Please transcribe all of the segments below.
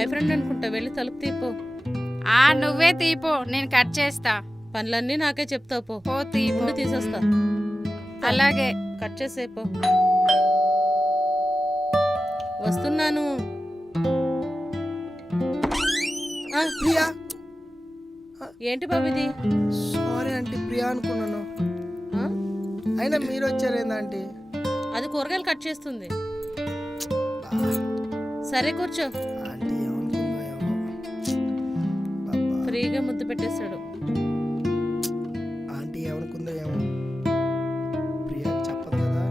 Boy friend అనుకుంటా, వెళ్ళి తలుపు తీపో. నువ్వే తీపో, నేను కట్ చేస్తా. పనులన్నీ నాకే చెప్తావు పో. పో తీపో. ముందు తీసేస్తా. అలాగే కట్ చేసేపో. వస్తున్నాను. ప్రియా, ఏంటి బాబు ఇది? సారీ ఆంటీ, ప్రియా అనుకున్నాను. ఆ? అయినా మీరు వచ్చారేందంటీ? అది కూరగాయలు కట్ చేస్తుంది. సరే కూర్చో. ఆంటీ ఏమనుకుందో ఏమో. బాబా, ఫ్రీగా ముద్దు పెట్టేశాడు. ఆంటీ ఏమనుకుందో ఏమో. ప్రియా చెప్పదు కదా.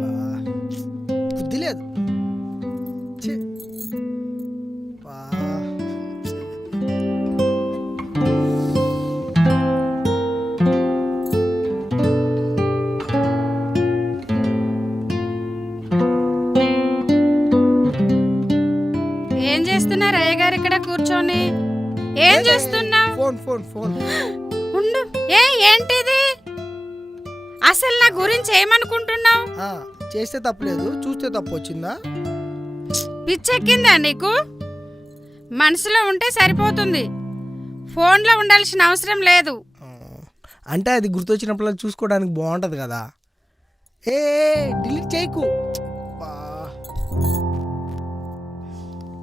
బా, బుద్ధి లేదు. ఛీ. బా. ఏం చేస్తున్నారు అయ్యగారు ఇక్కడ కూర్చొని? ఏం చేస్తున్నావు? Phone phone phone. ఉండు. ఏంటిది? అసలు నా గురించి ఏమనుకుంటున్నావు? చేస్తే తప్పలేదు, చూస్తే తప్పు వచ్చిందా? పిచ్చెక్కిందా నీకు? మనసులో ఉంటే సరిపోతుంది, ఫోన్లో ఉండాల్సిన అవసరం లేదు. అంటే అది గుర్తొచ్చినప్పుడు చూసుకోవడానికి బాగుంటది కదా. ఏ డిలీట్ చేయకు. బా.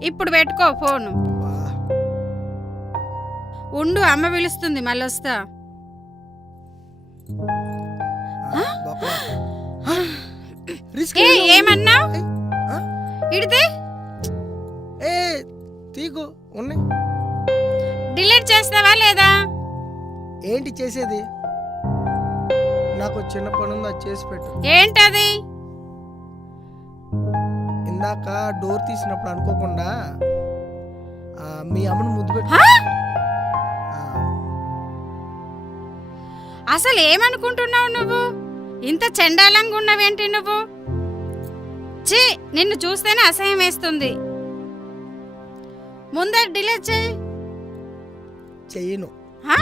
ఇప్పుడు పెట్టుకో ఫోను. బా. ఉండు, అమ్మ పిలుస్తుంది, మళ్ళీ వస్తా. బాబా. రిస్క్ ఏమన్నావు? ఏయ్, ఆ? ఇడితే ఏ తీకు ఉన్నాయి. డిలీట్ చేస్తావా లేదా? ఏంటి చేసేది? నాకు చిన్న పని ఉంది, అది చేసి పెట్టు. ఏంటది? ఇందాక డోర్ తీసినప్పుడు అనుకోకుండా మీ అమ్మను ముద్దు పెట్టు. హా? అసలు ఏమనుకుంటున్నావు నువ్వు? ఇంత చండాలంగా ఉన్నవేంటి నువ్వు? ఛీ, నిన్ను చూస్తేనే అసహ్యం వేస్తుంది. ముందే డిలీట్ చేయి. చెయ్యను, హా?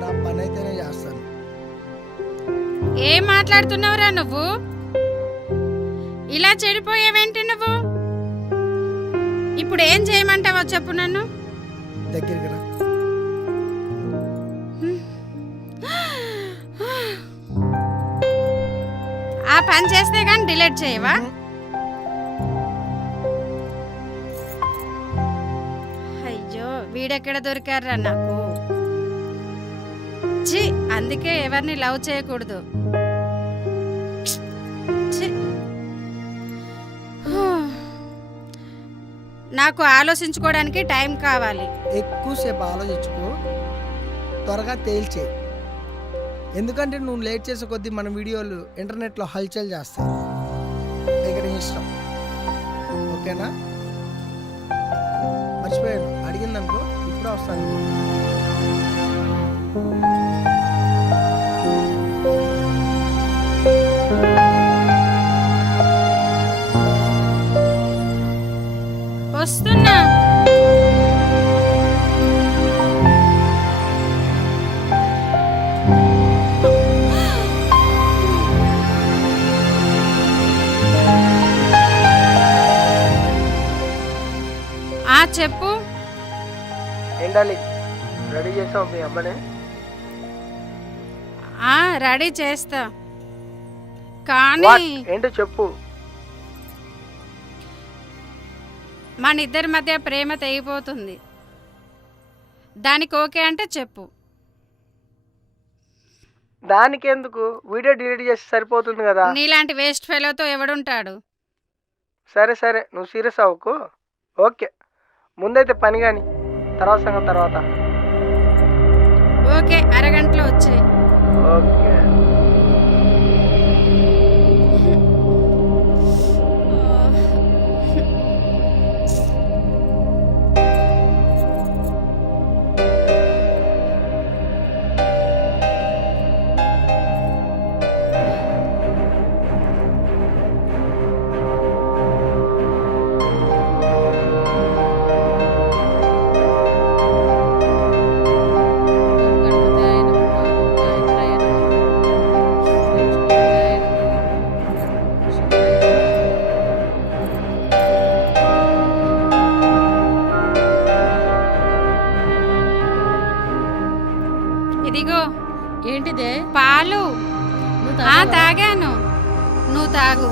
నా పని అయితేనే చేస్తాను. ఏం మాట్లాడుతున్నావురా నువ్వు? ఇలా చెడిపోయావేంటి నువ్వు? ఇప్పుడు ఏం చేయమంటావో చెప్పు నన్ను. దగ్గరికి రా. ఆ పని చేస్తే కానీ డిలీట్ చేయవా? అయ్యో, వీడెక్కడ దొరికారా నాకు? ఛీ, అందుకే ఎవరిని లవ్ చేయకూడదు. ఛీ. నాకు ఆలోచించుకోవడానికి టైం కావాలి. ఎక్కువసేపు ఆలోచించుకో, త్వరగా తేల్చే. ఎందుకంటే నువ్వు లేట్ చేసే కొద్దీ మన వీడియోలు ఇంటర్నెట్లో హల్చల్ చేస్తాయి. ఇక్కడ ఇష్టం, ఓకేనా? మర్చిపోయాను, అడిగిందనుకో ఇప్పుడే వస్తాను. వస్తున్నా. చెప్పు. ఏంటాలి, రెడీ చేసావు మీ అమ్మనే? రెడీ చేస్తా, కానీ ఏంటో చెప్పు. మన ఇద్దరి మధ్య ప్రేమ తెగిపోతుంది. దానికి ఓకే అంటే చెప్పు. దానికి ఎందుకు? వీడియో డిలీట్ చేసి సరిపోతుంది కదా. నీలాంటి వేస్ట్ ఫెలోతో ఎవడుంటాడు? సరే సరే, నువ్వు సీరియస్ అవ్వకు. ఓకే, ముందైతే పని కానీ, తర్వాత సంగతి తర్వాత. ఓకే, అరగంటలో వచ్చాయి. ఓకే. ఏంటిదే పాలు. నువ్వు ఆ తాగావా? తాగాను, నువ్వు తాగు.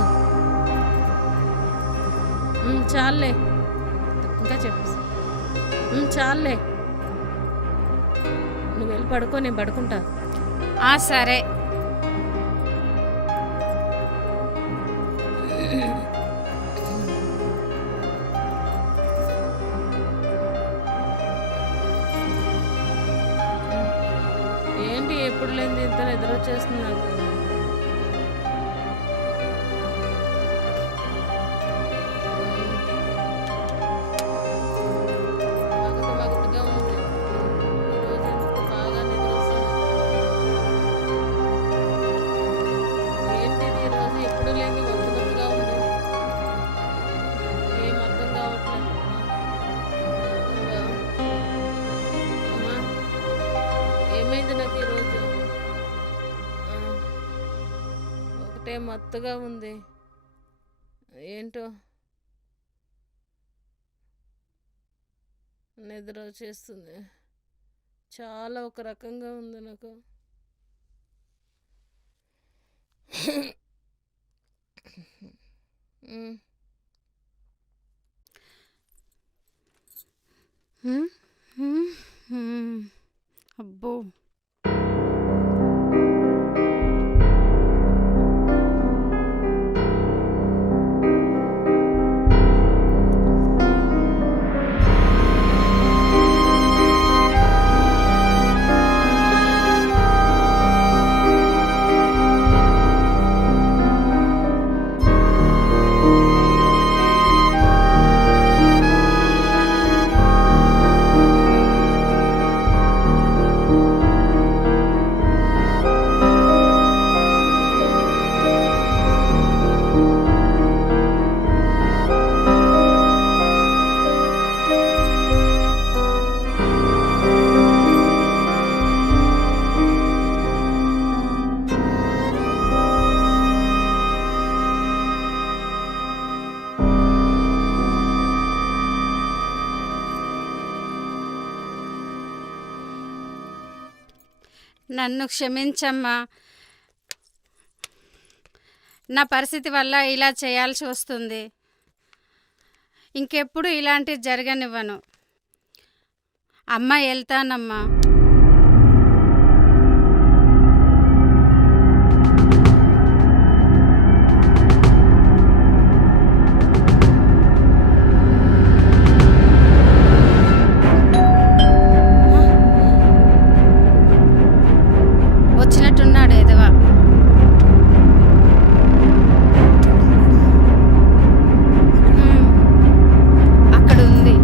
చాలులే, ఇంకా చెప్పు. చాలులే, నువ్వు వెళ్ళి పడుకో, నేను పడుకుంటా. ఆ సరే. ఏంటి ఎప్పుడు లేనిది ఇంత నిద్ర వచ్చేస్తుంది నాకు. మగత మగతగా ఉంది. ఈరోజు ఎందుకు బాగా నిద్ర వస్తుంది. ఏంటిది ఈరోజు ఎప్పుడు లేని మత్తు మత్తుగా ఉంది. ఏం అర్థం కావట్లేదు. అమ్మా, ఏమైంది నాకు ఈరోజు? ఒకటే మత్తుగా ఉంది. ఏంటో నిద్ర వచ్చేస్తుంది. చాలా ఒక రకంగా ఉంది నాకు. ఉమ్, హ్మ్? హ్మ్? హ్మ్. అబ్బో. నన్ను క్షమించమ్మా. నా పరిస్థితి వల్ల ఇలా చేయాల్సి వస్తుంది. ఇంకెప్పుడు ఇలాంటివి జరగనివ్వను. అమ్మ, వెళ్తానమ్మా. వచ్చినట్టున్నాడు ఎదవా. అక్కడ ఉంది.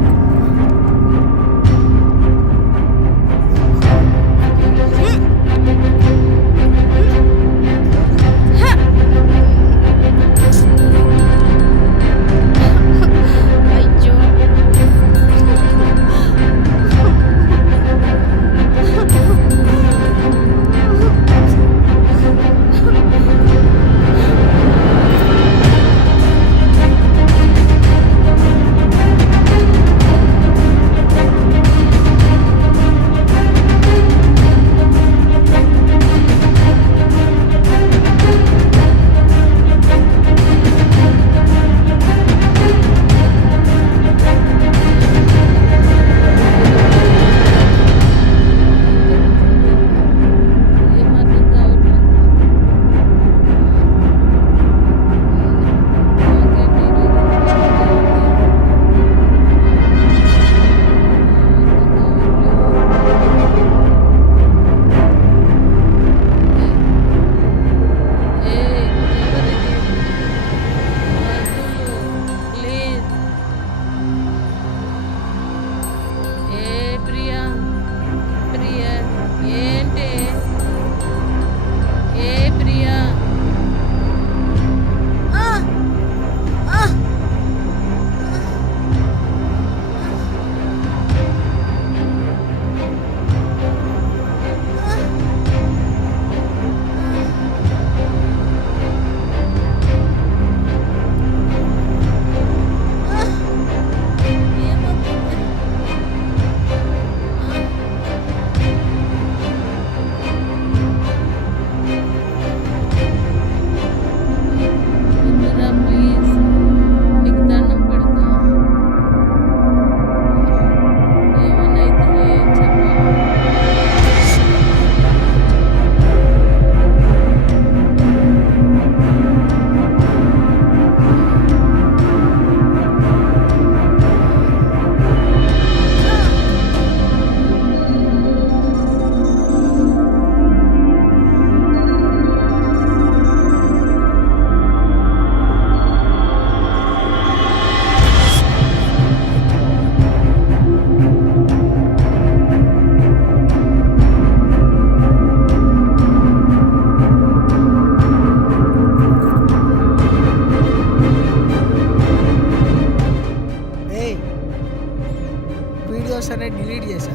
నెంబర్స్ అనేవి డిలీట్ చేశా.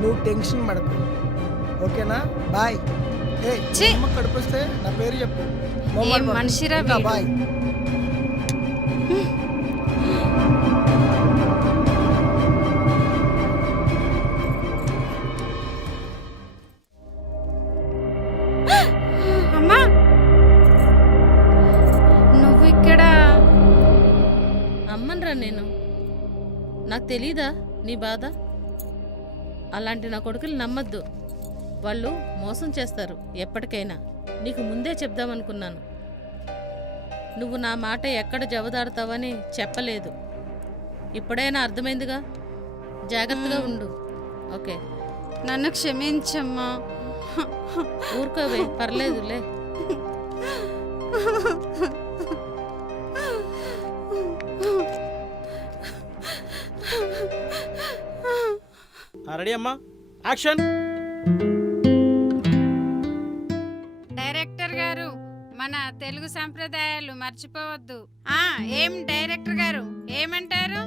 నువ్వు టెన్షన్ పడకు, ఓకేనా? బాయ్. ఏ ఛీ! అమ్మ కడుపుస్తే నా పేరు చెప్పు. ఏం మనిషిరా ఉంటా, వీడు. బాయ్. అమ్మా నువ్వు ఇక్కడ అమ్మనరా నేను. నాకు తెలీదా నీ బాధ? అలాంటి నా కొడుకులు నమ్మద్దు, వాళ్ళు మోసం చేస్తారు ఎప్పటికైనా. నీకు ముందే చెప్దామనుకున్నాను, నువ్వు నా మాట ఎక్కడ జవదాడతావని చెప్పలేదు. ఇప్పుడైనా అర్థమైందిగా, జాగ్రత్తగా ఉండు. ఓకే, నన్ను క్షమించమ్మా. ఊరుకోవే, పర్లేదులే. రెడీ అమ్మా, యాక్షన్. డైరెక్టర్ గారు, మన తెలుగు సంప్రదాయాలు మర్చిపోవద్దు. ఏం డైరెక్టర్ గారు ఏమంటారు?